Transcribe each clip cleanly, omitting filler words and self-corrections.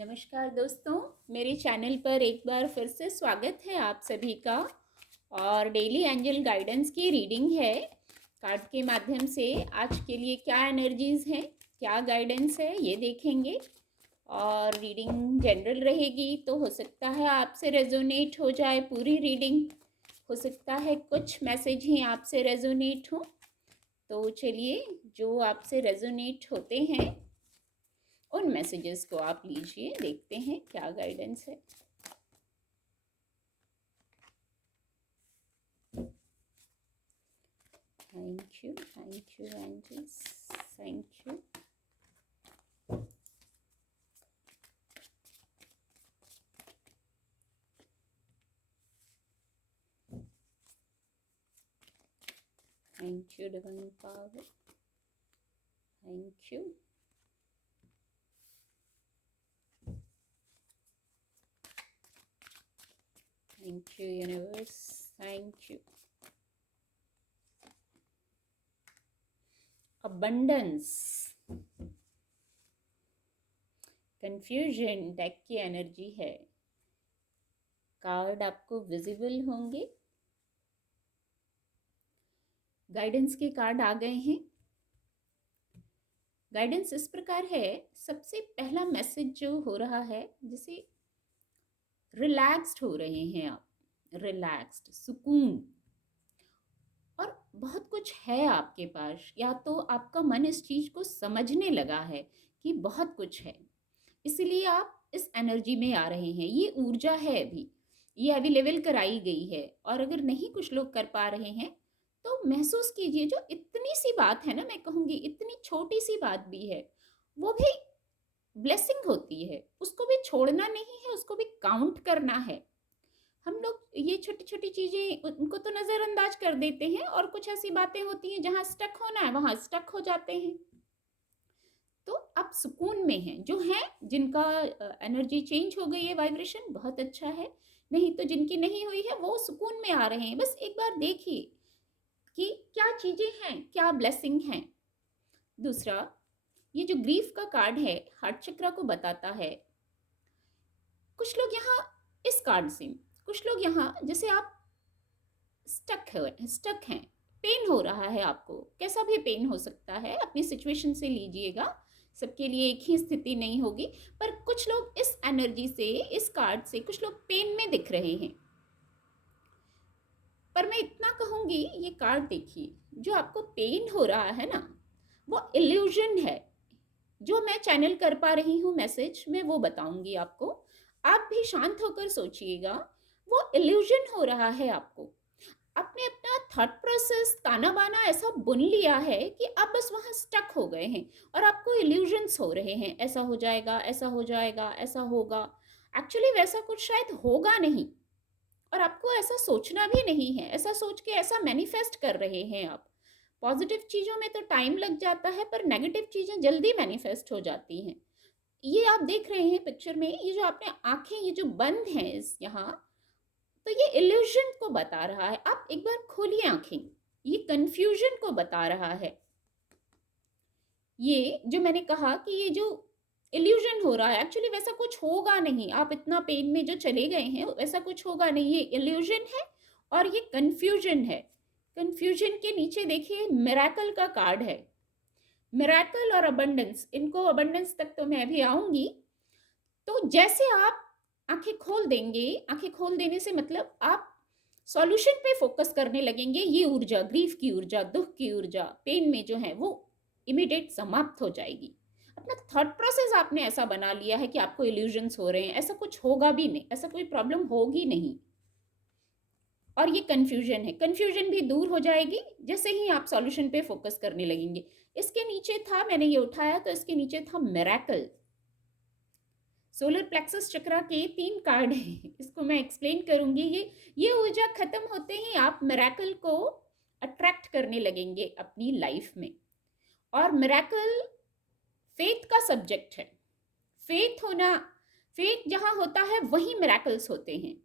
नमस्कार दोस्तों, मेरे चैनल पर एक बार फिर से स्वागत है आप सभी का। और डेली एंजल गाइडेंस की रीडिंग है। कार्ड के माध्यम से आज के लिए क्या एनर्जीज हैं, क्या गाइडेंस है, ये देखेंगे। और रीडिंग जनरल रहेगी तो हो सकता है आपसे रेजोनेट हो जाए पूरी रीडिंग, हो सकता है कुछ मैसेज ही आपसे रेजोनेट हो। तो चलिए, जो आपसे रेजोनेट होते हैं उन मैसेजेस को आप लीजिए, देखते हैं क्या गाइडेंस है। Thank you angels, thank you. Thank you divine power, thank you. Thank you universe, thank you. Abundance, confusion deck की एनर्जी है। कार्ड आपको विजिबल होंगे, गाइडेंस के कार्ड आ गए हैं। गाइडेंस इस प्रकार है, सबसे पहला मैसेज जो हो रहा है, जैसे रिलैक्स्ड हो रहे हैं आप, रिलैक्स्ड, सुकून, और बहुत कुछ है आपके पास, या तो आपका मन इस चीज को समझने लगा है कि बहुत कुछ है, इसलिए आप इस एनर्जी में आ रहे हैं। ये ऊर्जा है, अभी ये अवेलेबल कराई गई है। और अगर नहीं कुछ लोग कर पा रहे हैं तो महसूस कीजिए, जो इतनी सी बात है ना, मैं कहूँगी इतनी छोटी सी बात भी है, वो भी ब्लेसिंग होती है। उसको भी छोड़ना नहीं है, उसको भी काउंट करना है। हम लोग ये छोटी छोटी चीजें उनको तो नजरअंदाज कर देते हैं, और कुछ ऐसी बातें होती हैं जहां स्टक होना है वहां स्टक हो जाते हैं। तो आप सुकून में हैं, जो हैं जिनका एनर्जी चेंज हो गई है, वाइब्रेशन बहुत अच्छा है। नहीं तो जिनकी नहीं हुई है वो सुकून में आ रहे हैं। बस एक बार देखिए कि क्या चीजें हैं, क्या ब्लेसिंग हैं। दूसरा, ये जो ग्रीफ का कार्ड है, हार्ट चक्रा को बताता है। कुछ लोग यहाँ इस कार्ड से, कुछ लोग यहाँ, जैसे आप स्टक हैं, पेन हो रहा है आपको, कैसा भी पेन हो सकता है, अपनी सिचुएशन से लीजिएगा, सबके लिए एक ही स्थिति नहीं होगी। पर कुछ लोग इस एनर्जी से, इस कार्ड से, कुछ लोग पेन में दिख रहे हैं। पर मैं इतना कहूंगी, ये कार्ड देखिए, जो आपको पेन हो रहा है ना, वो इल्यूजन है। जो मैं चैनल कर पा रही हूँ मैसेज, मैं वो बताऊंगी आपको। आप भी शांत होकर सोचिएगा, वो इल्यूजन हो रहा है आपको। आपने अपना थॉट प्रोसेस ताना बाना ऐसा बुन लिया है कि आप बस वहां स्टक हो गए हैं, और आपको इल्यूजन्स हो रहे हैं, ऐसा हो जाएगा, ऐसा हो जाएगा, ऐसा होगा। एक्चुअली वैसा कुछ शायद होगा नहीं, और आपको ऐसा सोचना भी नहीं है। ऐसा सोच के ऐसा मैनिफेस्ट कर रहे हैं आप। पॉजिटिव चीज़ों में तो टाइम लग जाता है, पर नेगेटिव चीज़ें जल्दी मैनिफेस्ट हो जाती हैं। ये आप देख रहे हैं पिक्चर में, ये जो आपने आंखें ये जो बंद हैं इस यहाँ, तो ये इल्यूजन को बता रहा है। आप एक बार खोलिए आंखें, ये कंफ्यूजन को बता रहा है। ये जो मैंने कहा कि ये जो इल्यूजन हो रहा है, एक्चुअली वैसा कुछ होगा नहीं। आप इतना पेन में जो चले गए हैं, वैसा कुछ होगा नहीं, ये इल्यूजन है और ये कंफ्यूजन है। कंफ्यूजन के नीचे देखिए मिरेकल का कार्ड है। मिरेकल और अबंडेंस, इनको अबंडेंस तक तो मैं भी आऊंगी। तो जैसे आप आंखें खोल देंगे, आंखें खोल देने से मतलब आप सॉल्यूशन पे फोकस करने लगेंगे। ये ऊर्जा, ग्रीफ की ऊर्जा, दुख की ऊर्जा, पेन में जो है वो इमीडिएट समाप्त हो जाएगी। अपना थॉट प्रोसेस आपने ऐसा बना लिया है कि आपको इल्यूजन्स हो रहे हैं, ऐसा कुछ होगा भी नहीं, ऐसा कोई प्रॉब्लम होगी नहीं। और ये कंफ्यूजन है, कंफ्यूजन भी दूर हो जाएगी जैसे ही आप सॉल्यूशन पे फोकस करने लगेंगे। इसके नीचे था, मैंने ये उठाया तो इसके नीचे था मिरेकल। सोलर प्लेक्सस चक्रा के 3 कार्ड हैं, इसको मैं एक्सप्लेन करूंगी। ये ऊर्जा खत्म होते ही आप मिरेकल को अट्रैक्ट करने लगेंगे अपनी लाइफ में। और मिरेकल फेथ का सब्जेक्ट है। फेथ होना, फेथ जहां होता है वहीं मिरेकल्स होते हैं।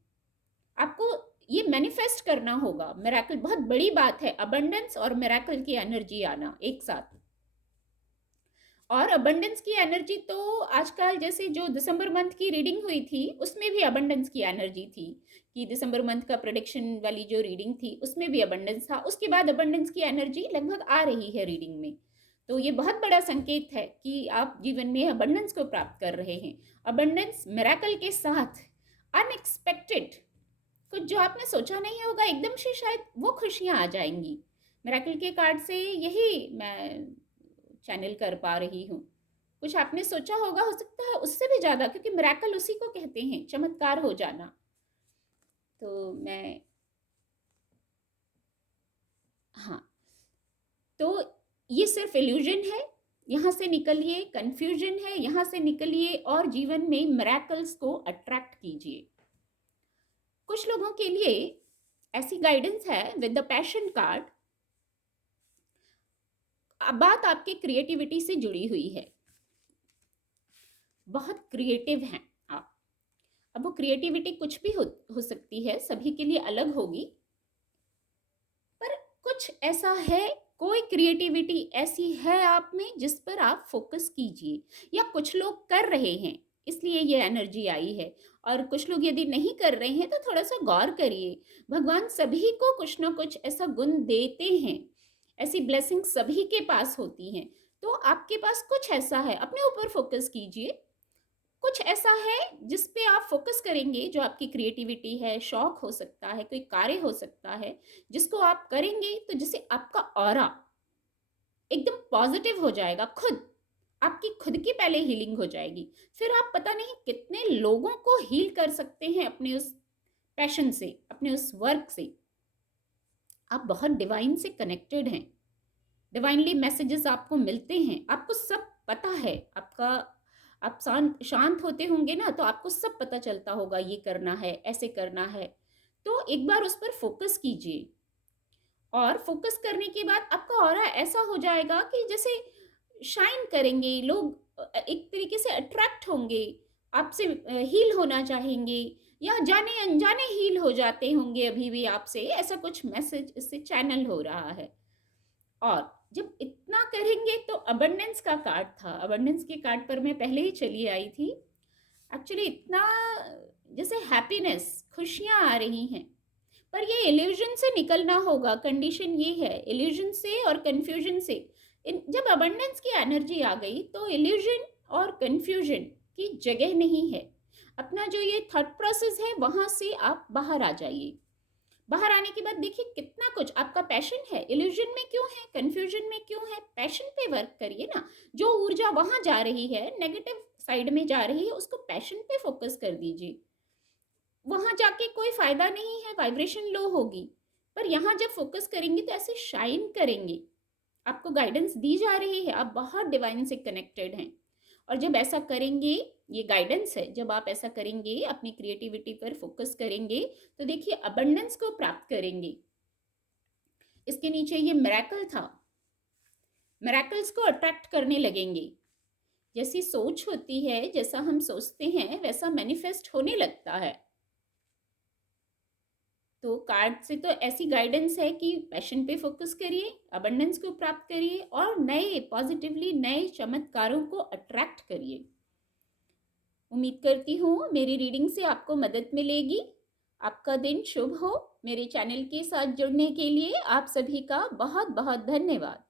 आपको ये मैनिफेस्ट करना होगा। मिरेकल बहुत बड़ी बात है, अबंडेंस और मिरेकल की एनर्जी आना एक साथ। और अबंडेंस की एनर्जी तो आजकल जैसे जो दिसंबर मंथ की रीडिंग हुई थी उसमें भी अबंडेंस की एनर्जी थी, कि दिसंबर मंथ का प्रेडिक्शन वाली जो रीडिंग थी उसमें भी अबंडेंस था। उसके बाद अबंडेंस की एनर्जी लगभग आ रही है रीडिंग में। तो ये बहुत बड़ा संकेत है कि आप जीवन में अबंडेंस को प्राप्त कर रहे हैं। अबंडेंस मिरेकल के साथ अनएक्सपेक्टेड, कुछ जो आपने सोचा नहीं होगा एकदम से शायद वो खुशियां आ जाएंगी। मिरेकल के कार्ड से यही मैं चैनल कर पा रही हूँ। कुछ आपने सोचा होगा, हो सकता है उससे भी ज़्यादा, क्योंकि मिरेकल उसी को कहते हैं, चमत्कार हो जाना। तो मैं हाँ, तो ये सिर्फ इल्यूजन है, यहाँ से निकलिए, कंफ्यूजन है, यहाँ से निकलिए और जीवन में मिरेकल्स को अट्रैक्ट कीजिए। कुछ लोगों के लिए ऐसी गाइडेंस है विद द पैशन कार्ड। बात आपके क्रिएटिविटी से जुड़ी हुई है, बहुत क्रिएटिव हैं आप। अब वो क्रिएटिविटी कुछ भी हो सकती है, सभी के लिए अलग होगी, पर कुछ ऐसा है, कोई क्रिएटिविटी ऐसी है आप में जिस पर आप फोकस कीजिए, या कुछ लोग कर रहे हैं इसलिए ये एनर्जी आई है, और कुछ लोग यदि नहीं कर रहे हैं तो थोड़ा सा गौर करिए। भगवान सभी को कुछ ना कुछ ऐसा गुण देते हैं, ऐसी ब्लेसिंग सभी के पास होती हैं। तो आपके पास कुछ ऐसा है, अपने ऊपर फोकस कीजिए। कुछ ऐसा है जिस पे आप फोकस करेंगे, जो आपकी क्रिएटिविटी है, शौक हो सकता है, कोई कार्य हो सकता है जिसको आप करेंगे, तो जिससे आपका ऑरा एकदम पॉजिटिव हो जाएगा। खुद आपकी खुद की पहले हीलिंग हो जाएगी, फिर आप पता नहीं कितने लोगों को हील कर सकते हैं अपने उस पैशन से, अपने उस वर्क से। आप बहुत डिवाइन से कनेक्टेड हैं, डिवाइनली मैसेजेस आपको मिलते हैं, आपको सब पता है। आपका आप शांत होते होंगे ना, तो आपको सब पता चलता होगा, ये करना है, ऐसे करना है। तो एक बार उस पर फोकस कीजिए, और फोकस करने के बाद आपका ऑरा ऐसा हो जाएगा कि जैसे शाइन करेंगे लोग, एक तरीके से अट्रैक्ट होंगे, आपसे हील होना चाहेंगे, या जाने अनजाने हील हो जाते होंगे अभी भी आपसे, ऐसा कुछ मैसेज इससे चैनल हो रहा है। और जब इतना करेंगे तो अबंडेंस का कार्ड था, अबंडेंस के कार्ड पर मैं पहले ही चली आई थी। एक्चुअली इतना जैसे हैप्पीनेस, खुशियां आ रही हैं, पर ये इल्यूजन से निकलना होगा। कंडीशन ये है, इल्यूजन से और कंफ्यूजन से। जब अबंडेंस की एनर्जी आ गई तो इल्यूजन और कंफ्यूजन की जगह नहीं है। अपना जो ये थॉट प्रोसेस है वहां से आप बाहर आ जाइए। बाहर आने के बाद देखिए कितना कुछ आपका पैशन है, इल्यूजन में क्यों है, कंफ्यूजन में क्यों है, पैशन पे वर्क करिए ना। जो ऊर्जा वहां जा रही है, नेगेटिव साइड में जा रही है, उसको पैशन पे फोकस कर दीजिए। वहां जाके कोई फायदा नहीं है, वाइब्रेशन लो होगी। पर यहाँ जब फोकस करेंगे तो ऐसे शाइन करेंगे। आपको गाइडेंस दी जा रही है, आप बहुत डिवाइन से कनेक्टेड हैं। और जब ऐसा करेंगे, ये गाइडेंस है, जब आप ऐसा करेंगे, अपनी क्रिएटिविटी पर फोकस करेंगे, तो देखिए अबंडेंस को प्राप्त करेंगे। इसके नीचे ये मिरेकल था, मिरेकल्स को अट्रैक्ट करने लगेंगे। जैसी सोच होती है, जैसा हम सोचते हैं वैसा मैनिफेस्ट होने लगता है। तो कार्ड से तो ऐसी गाइडेंस है कि पैशन पे फोकस करिए, अबंडेंस को प्राप्त करिए, और नए पॉजिटिवली नए चमत्कारों को अट्रैक्ट करिए। उम्मीद करती हूँ मेरी रीडिंग से आपको मदद मिलेगी। आपका दिन शुभ हो। मेरे चैनल के साथ जुड़ने के लिए आप सभी का बहुत बहुत धन्यवाद।